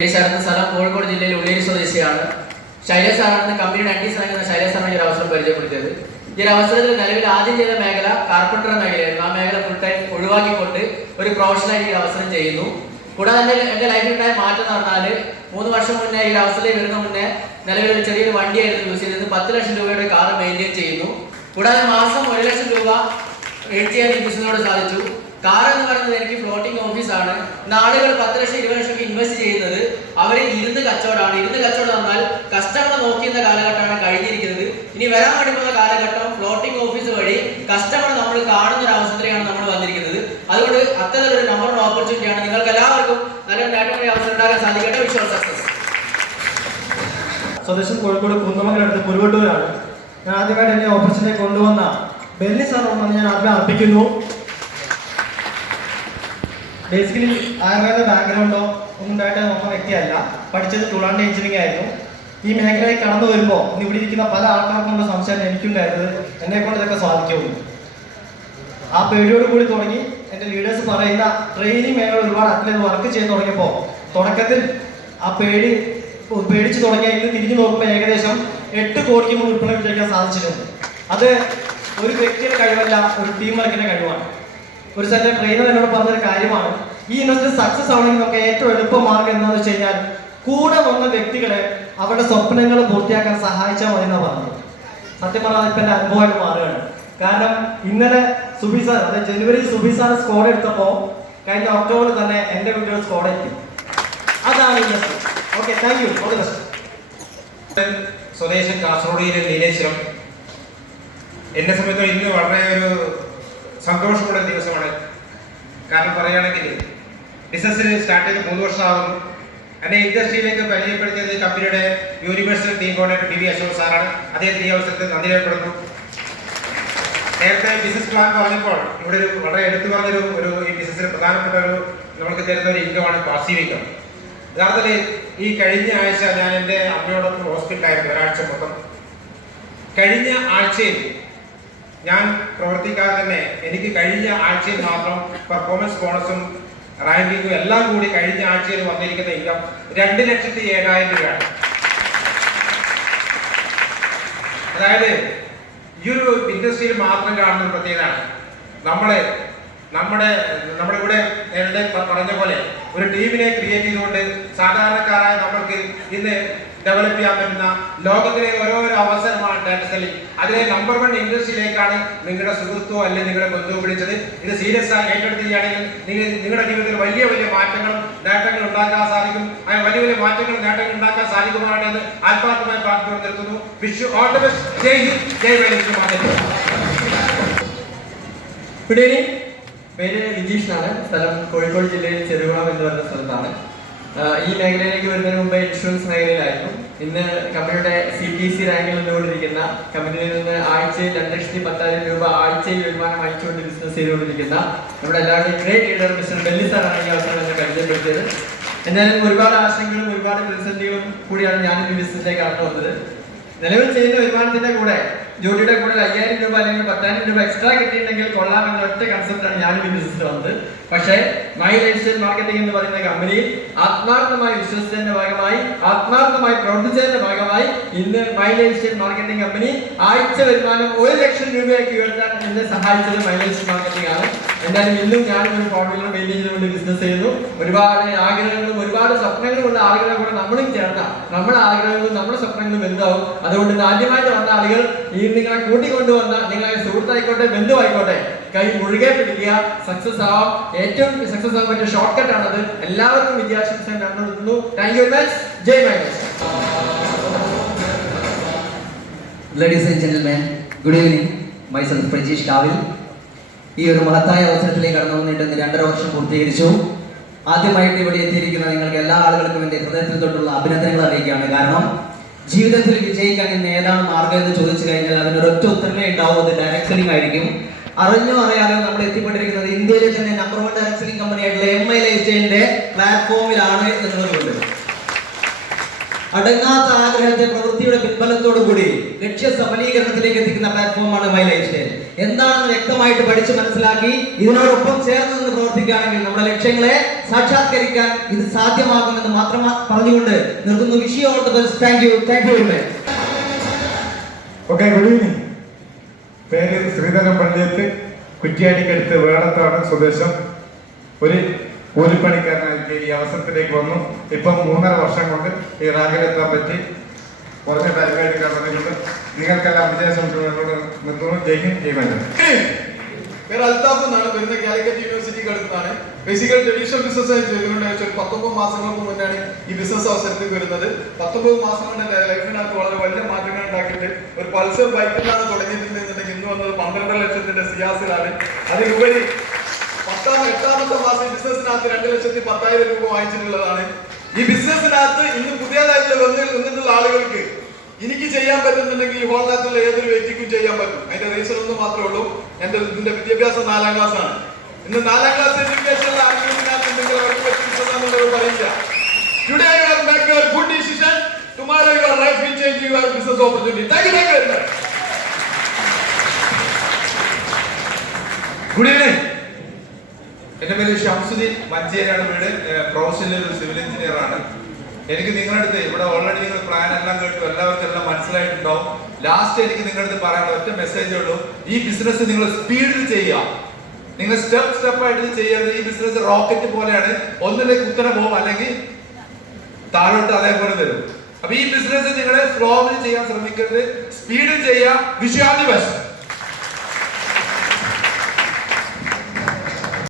ശരത് സ്ഥലം കോഴിക്കോട് ജില്ലയിലെ ഉള്ളേരി സ്വദേശിയാണ്. ശൈലേഷ് സാറാണ് കമ്പനിയുടെ അഡ്വൈസ് നൽകുന്ന ശൈലേഷ് സാറാണ് ഈ ഒരു അവസരം പരിചയപ്പെടുത്തിയത്. ഈ ഒരു അവസരത്തിൽ നിലവിൽ ആദ്യം ചെയ്ത മേഖല കാർപ്പൻറ്റർ മേഖലയായിരുന്നു. ആ മേഖല ഫുൾ ടൈം ഒഴിവാക്കിക്കൊണ്ട് ഒരു പ്രൊഫഷണലായി ഈ അവസരം ചെയ്യുന്നു. കൂടാതെ എൻ്റെ ലൈഫിൽ ഉണ്ടായ മാറ്റം എന്ന് പറഞ്ഞാൽ 3 വർഷം മുന്നേ ഈ അവസരത്തിൽ വരുന്ന മുന്നേ നിലവിൽ ഒരു ചെറിയൊരു വണ്ടിയായിരുന്നു യൂസ് ചെയ്തത്. 10 ലക്ഷം രൂപയുടെ കാർ മെയിൻറ്റെയിൻ ചെയ്യുന്നു. കൂടാതെ മാസം 1 ലക്ഷം രൂപ ഏൺ ചെയ്യാൻ ഈ ബിസിനസിനോട് സാധിച്ചു. കാർ എന്ന് പറയുന്നത് എനിക്ക് ഫ്ലോട്ടിംഗ് ഓഫീസാണ്. ആളുകൾ 10 ലക്ഷം 20 ലക്ഷം ഇൻവെസ്റ്റ് ചെയ്യുന്നത് അവർ ഇരുന്ന് കച്ചവടമാണ്. ഇരുന്ന് കച്ചവടം എന്നാൽ കസ്റ്റമറെ നോക്കിയിരുന്ന കാലഘട്ടമാണ് കഴിഞ്ഞിരിക്കുന്നത്. ഇനി വരാൻ വേണ്ടി പോകുന്ന കാലഘട്ടം ഫ്ലോട്ടിംഗ് ഓഫീസ് വഴി കസ്റ്റമർ നമ്മൾ കാണുന്ന ഒരു അവസരത്തിലാണ് നമ്മൾ വന്നിരിക്കുന്നത്. അതുകൊണ്ട് അത്തരത്തിലൊരു നമ്പർ ഓപ്പർച്യൂണിറ്റിയാണ്. നിങ്ങൾക്ക് എല്ലാവർക്കും നല്ലൊരു നേട്ടം അവസരം ഉണ്ടാക്കാൻ സാധിക്കട്ടെ. വിശ്വാസ സക്സസ്. സ്വദേശം കോഴിക്കോട് കുന്നമംഗലടുത്ത് പുരുവട്ടൂരാണ്. ഞാൻ ആദ്യമായിട്ട് എന്നെ ഓപ്പർച്യൂണിറ്റി കൊണ്ടുവന്ന ബെന്നി സാറിനോട് ഞാൻ ആദ്യം അർപ്പിക്കുന്നു. ബേസിക്കലി ആയുർവേദ ബാക്ക്ഗ്രൗണ്ടോ ഒന്നും ഉണ്ടായിട്ട് നോക്കുന്ന വ്യക്തിയല്ല. പഠിച്ചത് ടൂൾ ആൻഡ് എഞ്ചിനീയറിംഗ് ആയിരുന്നു. ഈ മേഖലയിൽ കടന്നു വരുമ്പോൾ ഇന്ന് ഇവിടെ ഇരിക്കുന്ന പല ആൾക്കാർക്കുള്ള സംശയം എനിക്കുണ്ടായിരുന്നത് എന്നെ കൊണ്ട് ഇതൊക്കെ സാധിക്കുമെന്ന്. ആ പേടിയോട് കൂടി തുടങ്ങി എൻ്റെ ലീഡേഴ്സ് പറയുന്ന ട്രെയിനിങ് മേഖല ഒരുപാട് അത്ലറ്റ് വർക്ക് ചെയ്ത് തുടങ്ങിയപ്പോൾ തുടക്കത്തിൽ ആ പേടിച്ച് തുടങ്ങിയ ഇന്ന് തിരിഞ്ഞു നോക്കുമ്പോൾ ഏകദേശം 8 കോടിക്ക് മുമ്പ് വിൽപ്പന വിജയിക്കാൻ സാധിച്ചിട്ടുണ്ട്. അത് ഒരു വ്യക്തിയുടെ കഴിവല്ല, ഒരു ടീം വർക്കിന്റെ കഴിവാണ്. ഒരു സ്ഥലത്തെ ട്രെയിനർ എന്നോട് പറഞ്ഞൊരു കാര്യമാണ്, ഈ ഇൻഡസ്ട്രി സക്സസ് ആവണമെങ്കിൽ നമുക്ക് ഏറ്റവും എളുപ്പ മാർഗം എന്താണെന്ന് വെച്ച് കഴിഞ്ഞാൽ കൂടെ വന്ന വ്യക്തികളെ അവരുടെ സ്വപ്നങ്ങൾ പൂർത്തിയാക്കാൻ സഹായിച്ചാൽ മതി എന്നാണ് പറഞ്ഞത്. സത്യം പറഞ്ഞാൽ ഇപ്പം എൻ്റെ അനുഭവമായിട്ട് മാറുകയാണ്. കാരണം ഇന്നലെ സുബി സാർ, അതായത് ജനുവരിയിൽ സുബി സാർ സ്കോഡ് എടുത്തപ്പോൾ കഴിഞ്ഞ ഒക്ടോബറിൽ തന്നെ എൻ്റെ വീട്ടിൽ സ്കോഡ് എത്തി. അതാണ് industry. Okay, thank you. All the best. സ്വദേശം കാസർഗോഡിലെ നീലേശ്വരം. എന്നെ സംബന്ധിച്ച് ഇന്ന് വളരെ ഒരു സന്തോഷമുള്ള ദിവസമാണ്. കാരണം പറയുകയാണെങ്കിൽ ബിസിനസ്സിൽ സ്റ്റാർട്ട് ചെയ്ത് 3 വർഷമാകുന്നു. എന്നെ ഇൻഡസ്ട്രിയിലേക്ക് പരിചയപ്പെടുത്തിയത് കമ്പനിയുടെ universal team coordinator DV Ashok സാറാണ്. അദ്ദേഹത്തിന് ഈ അവസരത്തിൽ നന്ദി രേഖപ്പെടുന്നു. നേരത്തെ ബിസിനസ് പ്ലാൻ പറഞ്ഞപ്പോൾ ഇവിടെ ഒരു വളരെ എടുത്തു പറഞ്ഞൊരു ഈ ബിസിനസ്സിന് പ്രധാനപ്പെട്ട നമുക്ക് തരുന്ന ഒരു ഇൻകമാണ് പാസീവ് ഇൻകം. യഥാർത്ഥത്തിൽ ഈ കഴിഞ്ഞ ആഴ്ച ഞാൻ എൻ്റെ അമ്മയോടൊപ്പം ഹോസ്പിറ്റലായിരുന്നു ഒരാഴ്ച മൊത്തം. കഴിഞ്ഞ ആഴ്ചയിൽ ഞാൻ പ്രവർത്തിക്കാതെ തന്നെ എനിക്ക് കഴിഞ്ഞ ആഴ്ചയിൽ മാത്രം പെർഫോമൻസ് ബോണസും റാങ്കിങ്ങും എല്ലാം കൂടി കഴിഞ്ഞ ആഴ്ചയിൽ വന്നിരിക്കുന്ന ഇൻകം 2,07,000 രൂപയാണ്. അതായത് ഈ ഒരു ഇൻഡസ്ട്രിയിൽ മാത്രം കാണുന്ന പ്രത്യേകതയാണ്. നമ്മുടെ ഇവിടെ നേരത്തെ പറഞ്ഞ പോലെ ഒരു ടീമിനെ ക്രിയേറ്റ് ചെയ്തുകൊണ്ട് സാധാരണക്കാരായ നമ്മൾക്ക് ഇന്ന് ഡെവലപ്പ് ചെയ്യാൻ പറ്റുന്ന ലോകത്തിലെ ഓരോരോ അവസരമാണ് ഡാറ്റ സെല്ലിംഗ്. അതിലെ നമ്പർ 1 ഇൻഡസ്ട്രിയിലേക്കാണ് നിങ്ങളുടെ സുഹൃത്തോ അല്ലെങ്കിൽ നിങ്ങളുടെ ബന്ധുവോ വിളിച്ചത്. ഇത് സീരിയസ് ആയി ഏറ്റെടുക്കുകയാണെങ്കിൽ നിങ്ങളുടെ ജീവിതത്തിൽ വലിയ വലിയ മാറ്റങ്ങളും നേട്ടങ്ങൾ ഉണ്ടാക്കാൻ സാധിക്കും. അങ്ങനെ വലിയ വലിയ മാറ്റങ്ങളും നേട്ടങ്ങൾ ഉണ്ടാക്കാൻ സാധിക്കുമാറാണെന്ന് ആത്മാർത്ഥമായി പ്രാർത്ഥന നിർത്തുന്നു. Wish you all the best. ജയ് ഹിന്ദ്, ജയ് വൈദ്യുതി. Good evening. പേര് വിജീഷ് എന്നാണ്. സ്ഥലം കോഴിക്കോട് ജില്ലയിൽ ചെറുകുളം എന്ന് പറയുന്ന സ്ഥലത്താണ്. ഈ മേഖലയിലേക്ക് വരുന്നതിന് മുമ്പ് ഇൻഷുറൻസ് മേഖലയിലായിരുന്നു. ഇന്ന് കമ്പനിയുടെ CPC റാങ്കിൽ നിന്നുകൊണ്ടിരിക്കുന്ന, കമ്പനിയിൽ നിന്ന് ആഴ്ചയിൽ 2,10,000 രൂപ ആഴ്ചയിൽ വരുമാനം അയച്ചുകൊണ്ട് ബിസിനസ് ചെയ്തുകൊണ്ടിരിക്കുന്ന നമ്മുടെ എല്ലാവരുടെയും ഗ്രേറ്റ് ലീഡർ മിസ്റ്റർ ബെല്ലി സാറാണ് ഈ അവസരം എന്നെ പരിചയപ്പെടുത്തിയത്. എന്നാലും ഒരുപാട് ആശങ്കകളും ഒരുപാട് പ്രതിസന്ധികളും കൂടിയാണ് ഞാൻ ഈ ബിസിനസ്സിലേക്ക് കടന്നു വന്നത്. നിലവിൽ ചെയ്യുന്ന വരുമാനത്തിന്റെ കൂടെ ജോലിയുടെ കൂടെ 5,000 രൂപ അല്ലെങ്കിൽ 10,000 രൂപ എക്സ്ട്രാ കിട്ടിയിട്ടുണ്ടെങ്കിൽ കൊള്ളാം എന്ന ഒറ്റ കൺസെപ്റ്റാണ് ഞാനും ഈ ബിസിനസ്സിൽ വന്നത്. പക്ഷേ മൈ ലൈഫ് സ്റ്റൈൽ മാർക്കറ്റിംഗ് എന്ന് പറയുന്ന കമ്പനിയിൽ ആത്മാർത്ഥമായി വിശ്വസിച്ചതിന്റെ ഭാഗമായി, ആത്മാർത്ഥമായി പ്രവർത്തിച്ചതിന്റെ ഭാഗമായി ഇന്ന് my life style marketing company ആഴ്ച വരുമാനം 1 ലക്ഷം രൂപയാക്കി ഉയർത്താൻ എന്നെ സഹായിച്ചത് മൈ ലൈഫ് സ്റ്റൈൽ മാർക്കറ്റിംഗ് ആണ്. എന്തായാലും ഇന്നും ഞാനും ഒരു ഫോർമുല മെയിൻറ്റെയിൻ ചെയ്തുകൊണ്ട് ബിസിനസ് ചെയ്യുന്നു. ഒരുപാട് ആഗ്രഹങ്ങളും ഒരുപാട് സ്വപ്നങ്ങളും ഉള്ള ആളുകളെ കൂടെ നമ്മളും ചേർന്നാൽ നമ്മുടെ ആഗ്രഹങ്ങളും നമ്മുടെ സ്വപ്നങ്ങളും എന്താവും. അതുകൊണ്ട് ആദ്യമായിട്ട് വന്ന ആളുകൾ ഈ നിങ്ങളെ കൂട്ടിക്കൊണ്ടുവന്ന നിങ്ങളെ സുഹൃത്തായിക്കോട്ടെ ബന്ധുവായിക്കോട്ടെ കൈ മുഴുകെ പിടിക്കുക. സക്സസ് ആവാം. ഏറ്റവും സക്സസ് ആവാൻ പറ്റിയ ഷോർട്ട് കട്ട് ആണത്. എല്ലാവർക്കും വിദ്യാശംസ നടത്തുന്നു. Thank you very much. ജയ് മൈനസ്. Ladies and gentlemen, good evening. Myself Prajesh Kavil. ഈ ഒരു മഹത്തായ അവസരത്തിലേക്ക് കടന്നു വന്നിട്ട് 2.5 വർഷം പൂർത്തീകരിച്ചു. ആദ്യമായിട്ട് ഇവിടെ എത്തിയിരിക്കുന്ന നിങ്ങൾക്ക് എല്ലാ ആളുകൾക്കും എൻ്റെ ഹൃദയത്തിൽ തൊട്ടുള്ള അഭിനന്ദനങ്ങൾ അറിയിക്കുകയാണ്. കാരണം ജീവിതത്തിൽ വിജയിക്കാൻ ഇന്ന് ഏതാണ് മാർഗം എന്ന് ചോദിച്ചു കഴിഞ്ഞാൽ അതിനൊരൊറ്റ ഉത്തരമേ ഉണ്ടാവും. അത് ഡയറക്ട് സെല്ലിംഗ് ആയിരിക്കും. അറിഞ്ഞോ അറിയാലോ നമ്മൾ എത്തിപ്പെട്ടിരിക്കുന്നത് ഇന്ത്യയിലെ തന്നെ നമ്പർ 1 ഡയറക്ട് സെല്ലിംഗ് കമ്പനി ആയിട്ടുള്ള MI ലൈഫ് സ്റ്റൈലിന്റെ പ്ലാറ്റ്ഫോമിലാണ് എന്നുള്ളതുകൊണ്ട് അടങ്ങാത്ത ആഗ്രഹത്തെ പ്രവൃത്തിയുടെ പിൻബലത്തോടു കൂടി ലക്ഷ്യ സഫലീകരണത്തിലേക്ക് എത്തിക്കുന്ന പ്ലാറ്റ്ഫോമാണ് മൈ ലൈഫ് സ്റ്റൈൽ. എന്താണെന്ന് വ്യക്തമായിട്ട് പഠിച്ച് മനസ്സിലാക്കി ഇതിനോടൊപ്പം ചേർന്ന് നിന്ന് പ്രവർത്തിക്കുകയാണെങ്കിൽ നമ്മുടെ ലക്ഷ്യങ്ങളെ സാക്ഷാത്കരിക്കാൻ ഇത് സാധ്യമാകുമെന്ന് മാത്രം പറഞ്ഞുകൊണ്ട് നിർത്തുന്നു. Wish you all the best. Thank you very much. Okay, good evening. പേര് ശ്രീധരൻ പള്ളിയത്ത്, കുറ്റിയാടിക്കടുത്ത് വേളത്താണ് സ്വദേശം. ഒരു കൂലിപ്പണിക്കാരനായിട്ട് ഈ അവസരത്തിലേക്ക് വന്നു. ഇപ്പം 3.5 വർഷം കൊണ്ട് ഈ റാങ്കിലെത്താൻ പറ്റി. കുറഞ്ഞ ടൈമായിട്ട് കടന്നിട്ടുണ്ട്. നിങ്ങൾക്കെല്ലാം വിജയാശംസകളോട് നിർത്തുന്നു. ജയ് ഹിന്ദ്, ജയ് മലയാളം. പേര് അൽത്താഫ് എന്നാണ്. വരുന്ന കാലിക്കറ്റ് യൂണിവേഴ്സിറ്റിക്ക് അടുത്താണ്. ബേസിക്കൽ ട്രഡീഷണൽ ബിസിനസ് ചെയ്തുകൊണ്ട് 19 മാസങ്ങൾക്ക് മുന്നാണ് ഈ ബിസിനസ് അവസരത്തിൽ വരുന്നത്. 19 മാസം കൊണ്ട് എൻ്റെ ലൈഫിനകത്ത് വളരെ വലിയ മാറ്റങ്ങൾ ഉണ്ടാക്കിയിട്ട് ഒരു പൾസർ ബൈക്കിലാണ് തുടങ്ങിയിട്ടുണ്ടെന്നുണ്ടെങ്കിൽ ഇന്ന് വന്നത് 12 ലക്ഷത്തിന്റെ സിയാസിലാണ്. അതിലുപരി 8ാമത്തെ മാസം ബിസിനസിനകത്ത് 2,10,000 രൂപ വാങ്ങിച്ചിട്ടുള്ളതാണ്. ഈ ബിസിനസിനകത്ത് ഇന്ന് പുതിയതായിട്ട് വന്നിട്ടുള്ള ആളുകൾക്ക് എനിക്ക് ചെയ്യാൻ പറ്റുന്നുണ്ടെങ്കിൽ ഈ ഹോളിനകത്തുള്ള ഏതൊരു വ്യക്തിക്കും ചെയ്യാൻ പറ്റും. അതിന്റെ റീസൺ ഒന്ന് മാത്രമേ ഉള്ളൂ. ഇതിന്റെ വിദ്യാഭ്യാസം 4ാം ക്ലാസ് ആണ്. ഇന്ന് 4ാം ക്ലാസ് എഡ്യൂക്കേഷനിൽ ആഗ്രഹിക്കുന്നുണ്ടെങ്കിൽ അവർക്ക് പറ്റിയിട്ടുണ്ടെന്നുള്ളത് പറയില്ല. Today you are make your good decision. Tomorrow your life will change your business opportunity. Thank you very much. Good evening. എൻ്റെ പേര് ഷംസുദ്ദീൻ, മഞ്ചേരിയാണ് വീട്. പ്രൊഫഷണൽ ഒരു സിവിൽ എഞ്ചിനീയർ ആണ്. എനിക്ക് നിങ്ങളുടെ അടുത്ത് ഇവിടെ ഓൾറെഡി നിങ്ങൾ പ്ലാൻ എല്ലാം കേട്ടു, എല്ലാവർക്കും എല്ലാം മനസ്സിലായിട്ടുണ്ടാവും. ലാസ്റ്റ് എനിക്ക് നിങ്ങളുടെ അടുത്ത് പറയാനുള്ള ഒറ്റ മെസ്സേജേ ഉള്ളൂ. ഈ ബിസിനസ് നിങ്ങൾ സ്പീഡിൽ ചെയ്യുക. നിങ്ങൾ സ്റ്റെപ്പ് ആയിട്ട് ചെയ്യരുത്. ഈ ബിസിനസ് റോക്കറ്റ് പോലെയാണ്. ഒന്നിലേക്ക് കുത്തനെ പോകും, അല്ലെങ്കിൽ താഴോട്ട് അതേപോലെ വരും. അപ്പൊ ഈ ബിസിനസ് നിങ്ങൾ സ്ലോവിൽ ചെയ്യാൻ ശ്രമിക്കരുത്, സ്പീഡിൽ ചെയ്യുക. Wish you all the best.